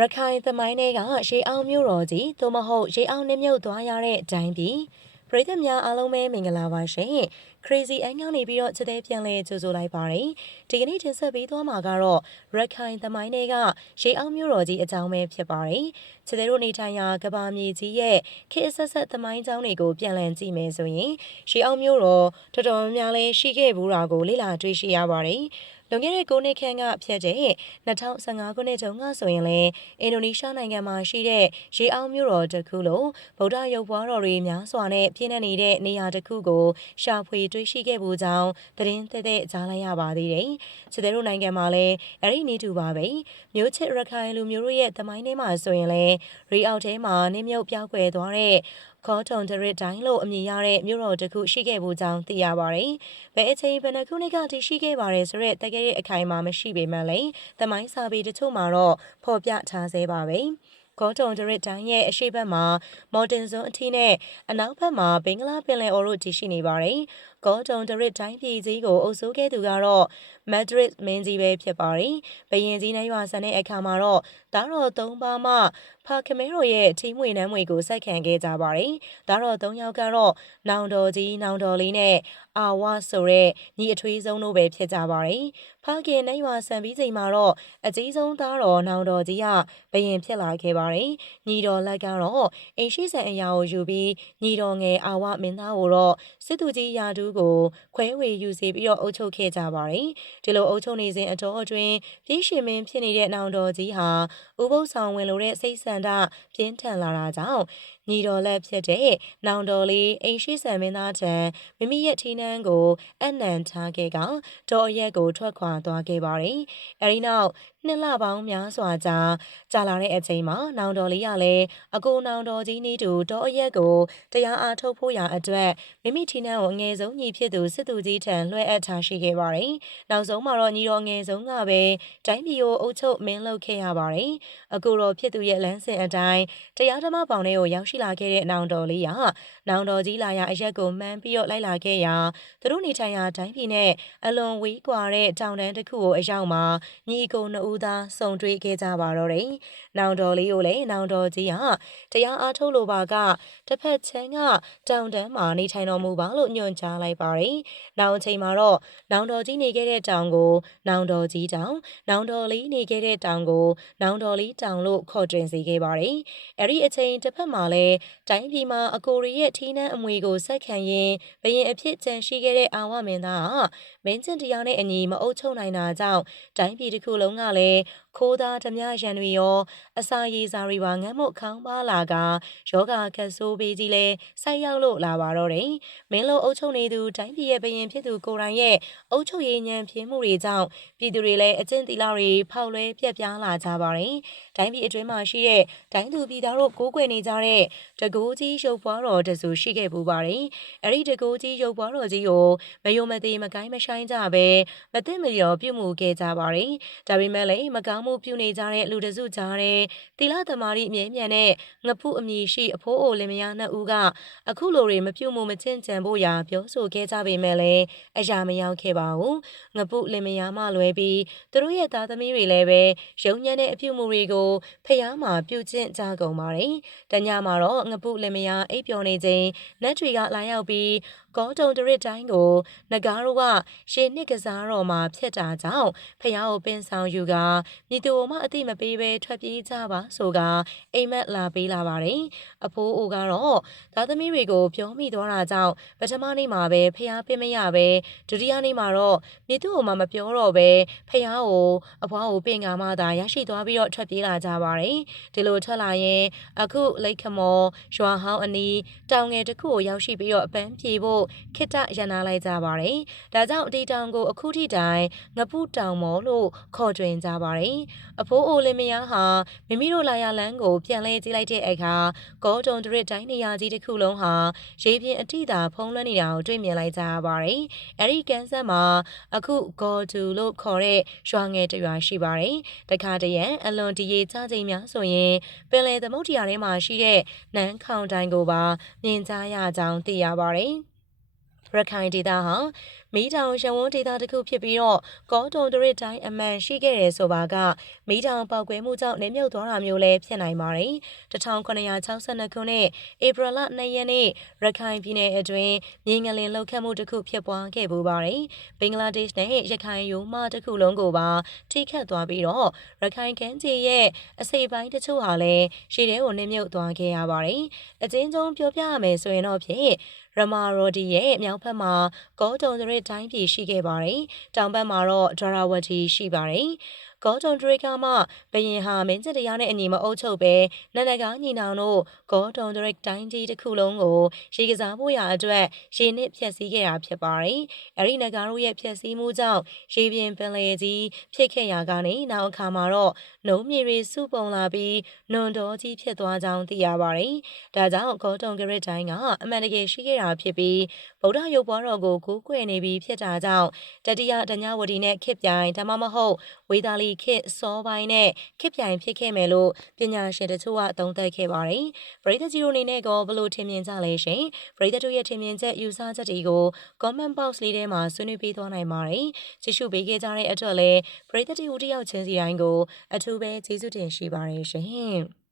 ရခိုင်သမိုင်းတွေကရေအောင်မြို့တော်ကြီးသို့မဟုတ်ရေအောင်နှမြုပ်သွားရတဲ့အတိုင်းပြည်ပရိသတ်များအားလုံးပဲမင်္ဂလာပါရှင် Crazy အန်ကနေပြီးတော့ချက်သေးပြန်လဲကြိုဆိုလိုက်ပါတယ်ဒီကနေ့တင်ဆက်ပေးသွားမှာကတော့ရခိုင်သမိုင်းတွေကရေအောင်မြို့တော်ကြီးအကြောင်းပဲဖြစ်ပါတယ်ချက်သေးတို့နေထိုင်ရာကဘာမြေကြီးရဲ့ခေတ်ဆက်ဆက်သမိုင်းကြောင်းတွေကိုပြန်လည်ကြည့်မယ်ဆိုရင်ရေအောင်မြို့တော်တော်တော်များများလဲရှိခဲ့ဘူးတာကိုလေ့လာတွေ့ရှိရပါတယ်လွန်ခဲ့တဲ့9နှစ်ခန့်ကဖြတ်တဲ့2015ခုနှစ်တုန်းကဆိုရင်လည်းအင်ဒိုနီးရှားနိုင်ငံမှာရှိတဲ့ရေအောင်မြို့တော်တစ်ခုလုံးဗုဒ္ဓရုပ်ပွားတော်တွေများစွာနဲ့ပြည့်နေနေတဲ့နေရာတစ်ခုကိုရှာဖွေတွေ့ရှိခဲ့မှုကြောင့်သတင်းသက်သက်ကြားလိုက်ရပါသေးတယ်။စစ်သေးတို့နိုင်ငံမှာလည်းအဲ့ဒီနေတူပါပဲ။မြို့ချစ်ရခိုင်လူမျိုးတို့ရဲ့သမိုင်းထဲမှာဆိုရင်လည်းရေအောက်ထဲမှာနင်းမြုပ်ပြောက်ွယ်သွားတဲ့ ခေါ်ထုံဒရစ်တိုင်းလို့အမည်ရတဲ့မြို့တော်တစ်ခုရှိခဲ့မှုကြောင်းသိရပါတယ်။ဘယ်အချိန်ဘယ်နှခုနှစ်ကတည်ရှိခဲ့ပါတယ်ဆိုတဲ့တကယ်ရဲ့အခိုင်အမာမရှိပေမဲ့လည်းသမိုင်းစာပေတချို့မှာတော့ဖော်ပြထားသေးပါပဲ။ကောတုံဒရစ်တိုင်းရဲ့အရှိတ်ဘက်မှာမော်တင်ဇွန်အထီးနဲ့အနောက်ဘက်မှာဘင်္ဂလားပင်လယ်အော်တို့တည်ရှိနေပါတယ်။ ကောတုံဒရစ်တိုင်းပြည်ကြီးကိုအုပ်စိုးခဲ့သူကတော့မက်ဒရစ်မင်းကြီးပဲဖြစ်ပါတယ်။ဘရင်ကြီးနဲ့ရွာဆန်တဲ့အခါမှာတော့ဒါတော့သုံးပါးမှဖာခမဲတော်ရဲ့ထီးမွေနှမ်းမွေကိုစိုက်ခံခဲ့ကြပါတယ်။ဒါတော့သုံးယောက်ကတော့နောင်တော်ကြီးနောင်တော်လေးနဲ့အာဝဆိုတဲ့ညီအထွေးဆုံးတို့ပဲဖြစ်ကြပါတယ်။ဖခင်နဲ့ရွာဆန်ပြီးချိန်မှာတော့အကြီးဆုံးသားတော်နောင်တော်ကြီးကဘရင်ဖြစ်လာခဲ့ပါတယ်။ညီတော်လက်ကတော့အိမ်ရှိဆန်အရာကိုယူပြီးညီတော်ငယ်အာဝမင်းသားကိုတော့စစ်သူကြီးယာဒူးကိုခွဲဝေယူစီပြီးတော့အုပ်ချုပ်ခဲ့ကြပါတယ်။ဒီလိုအုပ်ချုပ်နေစဉ်အတော်အတွင်းပြည်ရှင်မင်းဖြစ်နေတဲ့နောင်တော်ကြီးဟာဥပုသ်ဆောင်ဝင်လို့တဲ့စိတ်ဆန္ဒပြင်းထန်လာတာကြောင့်ညီတော်လက်ဖြစ်တဲ့နောင်တော်လေးအိမ်ရှိဆန်မင်းသားထံမိမိရဲ့ထီးနှန်းကိုအနံထားခဲ့ကတော်ရက်ကိုထွက်ခွာသွားခဲ့ပါတယ်။အဲဒီနောက်နှစ်လပေါင်းများစွာကြာကြာလာတဲ့အချိန်မှာနောင်တော်လေးကလည်းအကိုနောင်တော်ကြီးနေတူတော်ရက်ကိုတရားအားထုတ်ဖို့ရာအတွက်မိမိထီးနှန်းကိုအငယ်ဆုံးညီဖြစ်သူစစ်သူကြီးထံလွှဲအပ်ထားရှိခဲ့ပါတယ်။နောက်ဆုံးမှာတော့ညီတော်ငယ်ဆုံးကပဲတိုင်းပြည်ကိုအုပ်ချုပ်မင်းလုပ်ခဲ့ရပါတယ်။အကိုတော်ဖြစ်သူရဲ့လမ်းစဉ်အတိုင်းတရားဓမ္မပေါင်ထဲကိုရောက်ရှိလာခဲ့တဲ့နောင်တော်လေးကနောင်တော်ကြီးလာရအရက်ကိုမှန်းပြီးတော့လိုက်လာခဲ့ရာသူတို့နေထိုင်ရာတိုင်းပြည်နဲ့အလွန်ဝေးကွာတဲ့တောင်တန်းတစ်ခုကိုအရောက်မှာညီအကိုနှစ်ဦးသားစုံတွေ့ခဲ့ကြပါတော့တယ်။နောင်တော်လေးကိုလည်းနောင်တော်ကြီးကတရားအားထုတ်လိုပါကတစ်ဖက်ချမ်းကတောင်တန်းမှာနေထိုင်တော်မူပါလို့ညွှန်ကြားလိုက်ပါတယ်။နောက်အချိန်မှာတော့နောင်တော်ကြီးနေခဲ့တဲ့တောင်ကို နောင်တော်ကြီးတောင်နောင်တော်လေးနေခဲ့တဲ့တောင်ကို နောင်တော်လေးတောင်လို့ခေါ်တွင်စေခဲ့ပါတယ်။အဲ့ဒီအချိန်တစ်ဖက်မှာလည်းတိုင်းပြည်မှာအကိုရီရဲ့ထီးနှန်းအမွေကိုဆက်ခံရင်းဘရင်အဖြစ်ကြံရှိခဲ့တဲ့အာဝမင်းသားကမင်းကျင့်တရားနဲ့အညီမအုပ်ချုပ်နိုင်တာကြောင့်တိုင်းပြည်တစ်ခုလုံးကလည်းခိုးသားဓမြရန်တွေရောအစာရည်စာတွေပါငတ်မှုခေါင်းပါလာကယောဂခက်ဆိုးပေးကြီးလဲဆိုက်ရောက်လို့လာပါတော့တယ်။မင်းလိုအုပ်ချုပ်နေသူတိုင်းပြည်ရဲ့ဘရင်ဖြစ်သူကိုရိုင်းရဲ့အုပ်ချုပ်ရေးဉာဏ်ပြင်းမှုတွေကြောင့်ပြည်သူတွေလည်းအကျင့်တီလာတွေဖောက်လွဲပြက်ပြားလာကြပါတယ်။တိုင်းပြည်အတွင်းမှာရှိတဲ့တိုင်းသူပြည်သားတို့ကိုးကွယ်နေကြတဲ့တကူကြီးရုပ်ပွားတော်တဆူရှိခဲ့ပူပါတယ်။အဲ့ဒီတကူကြီးရုပ်ပွားတော်ကြီးကိုမယုံမသိမကိုင်းမဆိုင်ကြပဲမသိမလျော်ပြုမှုခဲ့ကြပါတယ်။ဒါပေမဲ့လည်းမကောင်းမှုပြုနေကြတဲ့လူတစုကြားတဲ့တီလာသမารီအမြဲမြံတဲ့ငပုအမည်ရှိအဖိုးအိုလင်မယားနှစ်ဦးကအခုလိုတွေမပြုတ်မှုမချင့်ကြံဖို့ရာပြောဆိုခဲ့ကြပေမဲ့လည်းအရာမရောက်ခဲ့ပါဘူးငပုလင်မယားမှလွဲပြီးသူတို့ရဲ့သားသမီးတွေလည်းပဲရုံညံ့တဲ့အပြုမှုတွေကိုဖျားမှာပြုတ်ကျင့်ကြကုန်ပါတယ်တညမှာတော့ငပုလင်မယားအိပ်ပျော်နေချိန်နတ်တွေကလာရောက်ပြီး ကောတုံတရစ်တိုင်းကိုနဂါတို့ကရှေနှစ်ကစားတော်မှာဖြစ်တာကြောင့်ဖះကိုပင်ဆောင်ယူကမြစ်တူမှအတိမပေးဘဲထွက်ပြေးကြပါဆိုကအိမ်မက်လာပေးလာပါတယ်အဖိုးအိုကတော့သားသမီးတွေကိုပြောမိသွားတာကြောင့်ပထမနေ့မှာပဲဖះပင်မရပဲဒုတိယနေ့မှာတော့မြစ်တူမှမပြောတော့ပဲဖះကိုအဖွားကိုပင်ကမှသာရရှိသွားပြီးတော့ထွက်ပြေးလာကြပါတယ်ဒီလိုထွက်လာရင်အခုလိတ်ခမော်ရွာဟောင်းအနီးတောင်ငယ်တစ်ခုကိုရောက်ရှိပြီးတော့အပန်းပြေဖို့ခိတရနာလိုက်ကြပါတယ်။ဒါကြောင့်အတီတောင်ကိုအခုထိတိုင်ငပုတောင်မော်လို့ခေါ်တွင်ကြပါတယ်။အဖိုးအိုလင်မယားဟာမိမိတို့လာရလန်းကိုပြန်လဲကြည့်လိုက်တဲ့အခါဂေါတုံဒရစ်တိုင်းနေရာကြီးတစ်ခုလုံးဟာရေပြင်အထိသာဖုံးလွှမ်းနေတာကိုတွေ့မြင်လိုက်ကြရပါတယ်။အဲဒီကန်ဆတ်မှာအခုဂေါ်တူလို့ခေါ်တဲ့ရွာငယ်တစ်ရွာရှိပါတယ်။တခါတရံအလွန်တရေချချိန်များဆိုရင်ပင်လယ်သမုဒ္ဒရာထဲမှာရှိတဲ့နန်းခေါင်တိုင်းကိုပါမြင်ကြရကြောင်းသိရပါတယ်။ ရခိုင်ဒေသဟာ မီးတောင်ရဝန်းဒေသတစ်ခုဖြစ်ပြီးတော့ကောတုံဒရစ်တိုင်းအမှန်ရှိခဲ့တယ်ဆိုပါကမီးတောင်ပောက်ကွဲမှုကြောင့်နေမြုပ်သွားတာမျိုးလည်းဖြစ်နိုင်ပါတယ်1962ခုနှစ်ဧပြီလ2ရက်နေ့ရခိုင်ပြည်နယ်အတွင်းမြေငလင်လှုပ်ခတ်မှုတစ်ခုဖြစ်ပွားခဲ့ပူပါတယ်ဘင်္ဂလားဒေ့ရှ်နဲ့ရခိုင်ရိုးမတစ်ခုလုံးကိုပါထိခတ်သွားပြီးတော့ရခိုင်ကမ်းခြေရဲ့အစိပ်ပိုင်းတချို့ဟာလည်းရှေ့ထဲကိုနေမြုပ်သွားခဲ့ရပါတယ်အချင်းချင်းပြောပြရမယ်ဆိုရင်တော့ဖြင့်ရမာရိုဒီရဲ့မြောက်ဘက်မှာကောတုံဒရစ်တိုင်းပြည်ရှိခဲ့ပါတယ်။တောင်ဘက်မှာတော့ဒရာဝတီရှိပါတယ်။ကောတုံဒရစ်ကမှဘရင်ဟာမင်းကျတရားနဲ့အညီမအုပ်ချုပ်ပဲနန္ဒကားညီနောင်တို့ကောတုံဒရစ်တိုင်းကြီးတစ်ခုလုံးကိုရေကစားဖို့ရာအတွက်ရေနစ်ဖျက်ဆီးခဲ့တာဖြစ်ပါတယ်။အဲဒီနဂါတို့ရဲ့ဖျက်ဆီးမှုကြောင့်ရေပြင်ပင်လယ်ကြီးဖြစ်ခဲ့ရာကနေနောက်အခါမှာတော့နှုံးမြေတွေစုပုံလာပြီးနွန်တော်ကြီးဖြစ်သွားကြောင်းသိရပါတယ်။ဒါကြောင့်ကောတုံဂရစ်တိုင်းကအမှန်တကယ်ရှိခဲ့တာဖြစ်ပြီး ဗုဒ္ဓရုပ်ပွားတော်ကိုကိုးကွယ်နေပြီးဖြစ်တာကြောင့်တတိယဒညဝတီနဲ့ခစ်ပြိုင်ဒါမှမဟုတ်ဝေသာလီခစ်စောပိုင်းနဲ့ခစ်ပြိုင်ဖြစ်ခဲ့မယ်လို့ပညာရှင်တချို့ကသုံးသပ်ခဲ့ပါတယ်။ပရိသတ်ကြီးတို့အနေနဲ့ကောဘလို့ထင်မြင်ကြလဲရှင်။ပရိသတ်တို့ရဲ့ထင်မြင်ချက်ယူဆချက်တွေကို comment box လေးထဲမှာဆွေးနွေးပေးသွားနိုင်ပါတယ်။ကြည့်ရှုပေးခဲ့ကြတဲ့အတွက်လည်းပရိသတ်တီဟူတယောက်ချင်းစီတိုင်းကို အထူးပဲကျေးဇူးတင်ရှိပါတယ်ရှင်။